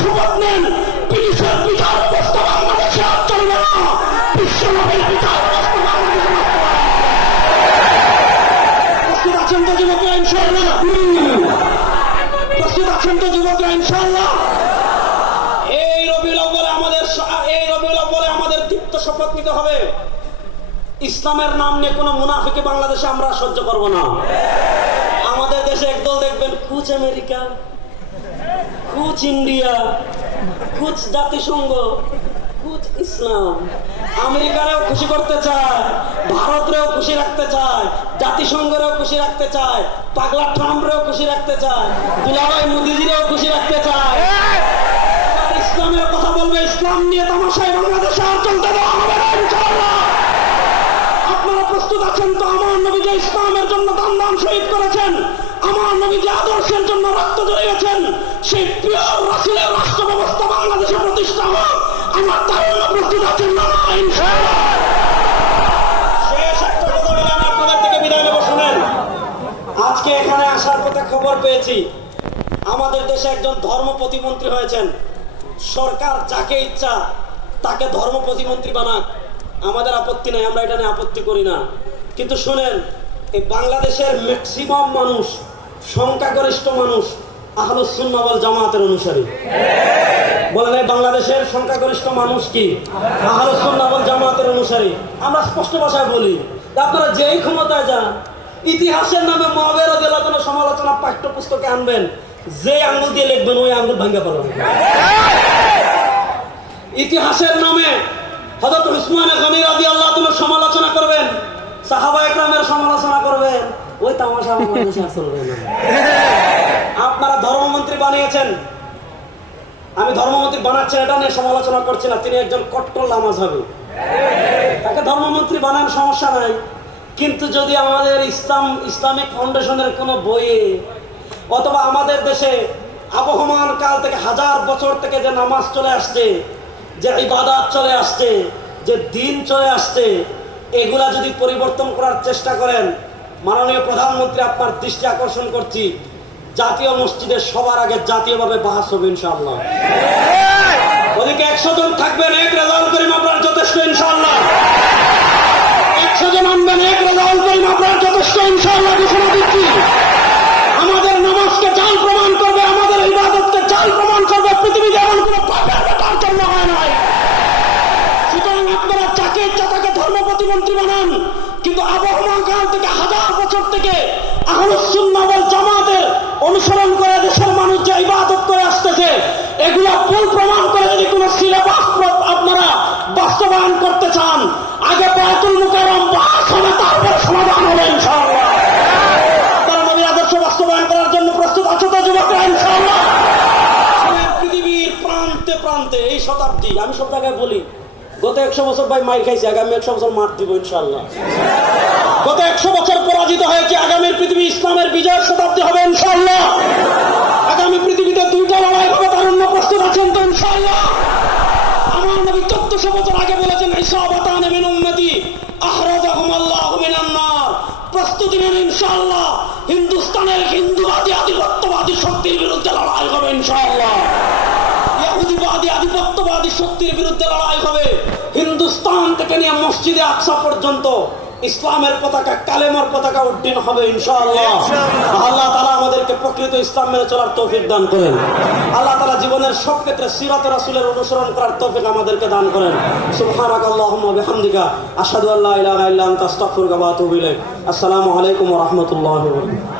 শপথ নেন, ব্রিটিশের বিচার ব্যবস্থা বাংলাদেশে আর চলবে না, বিশ্বনবীর বিচার ব্যবস্থা বাংলাদেশে প্রস্তুত আছেন তো যুবকরা ইনশাআল্লাহ? প্রস্তুত আছেন তো যুবকরা ইনশাআল্লাহ? এই রবিউল আউয়ালে আমাদের দীপ্ত শপথ নিতে হবে। ইসলামের নাম নিয়ে কোনো মুনাফিকে বাংলাদেশে আমরা সহ্য করব না। আমাদের দেশে একদল দেখবেন কুচ আমেরিকা, কুচ ইন্ডিয়া, কুচ জাতিসংঘ, কুচ ইসলাম। আমেরিকারেও খুশি করতে চায়, ভারতরেও খুশি রাখতে চায়, জাতিসংঘেরও খুশি রাখতে চায়, পাগলা ট্রাম্পরেও খুশি রাখতে চায়, দুলাভাই মোদিজিরেও খুশি রাখতে চায়। ইসলামের কথা বলবে, ইসলাম নিয়ে তামাশায় বাংলাদেশে আর চলতে দেওয়া হবে না ইনশাআল্লাহ। আপনারা প্রস্তুত আছেন তো? আমার নবী যে ইসলামের জন্য দান শহীদ করেছেন, আমার নবী যে আদর্শের জন্য রক্ত ঝরিয়েছেন, সেই প্রিয় রাসূলের রাষ্ট্র ব্যবস্থা বাংলাদেশে প্রতিষ্ঠা হোক, আমার তারুণ্য প্রস্তুত আছেন না ইনশাআল্লাহ? শেষ একটা কথা বলে আমি আপনাদের থেকে বিদায় নেব। শুনেন, আজকে এখানে আসার পথে খবর পেয়েছি আমাদের দেশে একজন ধর্ম প্রতিমন্ত্রী হয়েছেন। সরকার যাকে ইচ্ছা তাকে ধর্ম প্রতিমন্ত্রী বানাক, আমাদের আপত্তি নাই, আমরা এটা নিয়ে আপত্তি করি না। কিন্তু শুনেন, এই বাংলাদেশের ম্যাক্সিমাম মানুষ, সংখ্যাগরিষ্ঠ মানুষ আহলুস সুন্নাহ ওয়াল জামাতের অনুসারী। বলেন, এই বাংলাদেশের সংখ্যাগরিষ্ঠ মানুষ কি আহলুস সুন্নাহ ওয়াল জামাতের অনুসারী? আমরা স্পষ্ট ভাষায় বলি, আপনারা যেই ক্ষমতায় যান, ইতিহাসের নামে মুআবিয়া রাদিয়াল্লাহু আনহু সমালোচনা পাঠ্যপুস্তকে আনবেন, যে আঙ্গুল দিয়ে লিখবেন ওই আঙ্গুল ভাঙা পড়বে। ইতিহাসের নামে হযরত উসমান গনি রাদিয়াল্লাহু আনহু সমালোচনা করবেন, সাহাবা একরামের সমালোচনা করবেন, ওই তামাশা বাংলাদেশে আর চলবে না। আপনারা ধর্মমন্ত্রী বানিয়েছেন, আমি ধর্মমন্ত্রী বানাচ্ছেন এটা নিয়ে সমালোচনা করছি না, তিনি একজন কট্টর লামাযহাবী, তাকে ধর্মমন্ত্রী বানান সমস্যা নাই। কিন্তু যদি আমাদের ইসলামিক ফাউন্ডেশনের কোনো বইয়ে অথবা আমাদের দেশে আবহমান কাল থেকে, হাজার বছর থেকে যে নামাজ চলে আসছে, যে ইবাদত চলে আসছে, যে দিন চলে আসছে, এগুলা যদি পরিবর্তন করার চেষ্টা করেন, মাননীয় প্রধানমন্ত্রী আপনার দৃষ্টি আকর্ষণ করছি, জাতীয় মসজিদে সবার আগে জাতীয়ভাবে বাহাস হবে ইনশাআল্লাহ। ওদিকে 100 জন থাকবেন, এক রেজাউল করিম আপনার যথেষ্ট ইনশাআল্লাহ। 100 জন আনবেন, এক রেজাউল করিম আপনার যথেষ্ট ইনশাআল্লাহ ঘোষণা দিচ্ছি। আমাদের নামাজকে জাল প্রমাণ করবে, আমাদের ইবাদতকে জাল প্রমাণ করবে, পৃথিবীতে এমন কোনো পাপের ব্যাপার জন্য হয় নাই। সুতরাং আপনারা যাকে ইচ্ছা তাকে ধর্ম প্রতিমন্ত্রী বানান, কিন্তু আবহমান কাল থেকে, হাজার বছর থেকে আহলুস সুন্নাহ ওয়াল জামাতের অনুসরণ করে দেশের মানুষ যে ইবাদত করে আসতেছে, এগুলা ভুল প্রমাণ করে যদি কোনো সিলেবাস আপনারা বাস্তবায়ন করতে চান, আগে বায়তুল মুকাররম বাস হবে, তারপর সমাধান হবে ইনশাআল্লাহ। আপনারা নবীর আদর্শ বাস্তবায়ন করার জন্য প্রস্তুত আছো তো যুবকরা ইনশাআল্লাহ? পৃথিবীর প্রান্তে প্রান্তে এই শতাব্দী, আমি সব জায়গায় বলি, গত 100 বছর ভাই মার খাইছি, আগামী 100 বছর মার দিব ইনশাআল্লাহ। গত 100 বছর পরাজিত হয়েছে, আগামীর পৃথিবী ইসলামের বিজয়ের শতাব্দী হবে ইনশাআল্লাহ। আগামী পৃথিবীতে 2টা লড়াই হবে, তারুণ্য প্রস্তুত আছেন তো ইনশাআল্লাহ? আমার নবী 1400 বছর আগে বলেছেন, ইসাবাতান মিন উম্মতি আখরাজাহুম আল্লাহু মিনান নার। প্রস্তুতি নেন ইনশাআল্লাহ, হিন্দুস্তানের হিন্দুবাদী আধিপত্যবাদী শক্তির বিরুদ্ধে লড়াই হবে ইনশাআল্লাহ। ইহুদিবাদী আধিপত্যবাদী শক্তির বিরুদ্ধে লড়াই হবে। হিন্দুস্তান থেকে নিয়ে মসজিদে আকসা পর্যন্ত ইসলামের পতাকা, কালেমার পতাকা উড্ডীন হবে ইনশাআল্লাহ। আল্লাহ তাআলা আমাদেরকে প্রকৃত ইসলাম মেনে চলার তৌফিক দান করেন। আল্লাহ তাআলা জীবনের সব ক্ষেত্রে সিরাত রাসূলের অনুসরণ করার তৌফিক আমাদেরকে দান করেন। সুবহানাকাল্লাহুম্মা ওয়া বিহামদিকা আশহাদু আল্লা ইলাহা ইল্লা আনতা আস্তাগফিরুকা ওয়া আতুবু ইলাইক। আসসালামু আলাইকুম ওয়া রাহমাতুল্লাহি ওয়া বারাকাতুহু।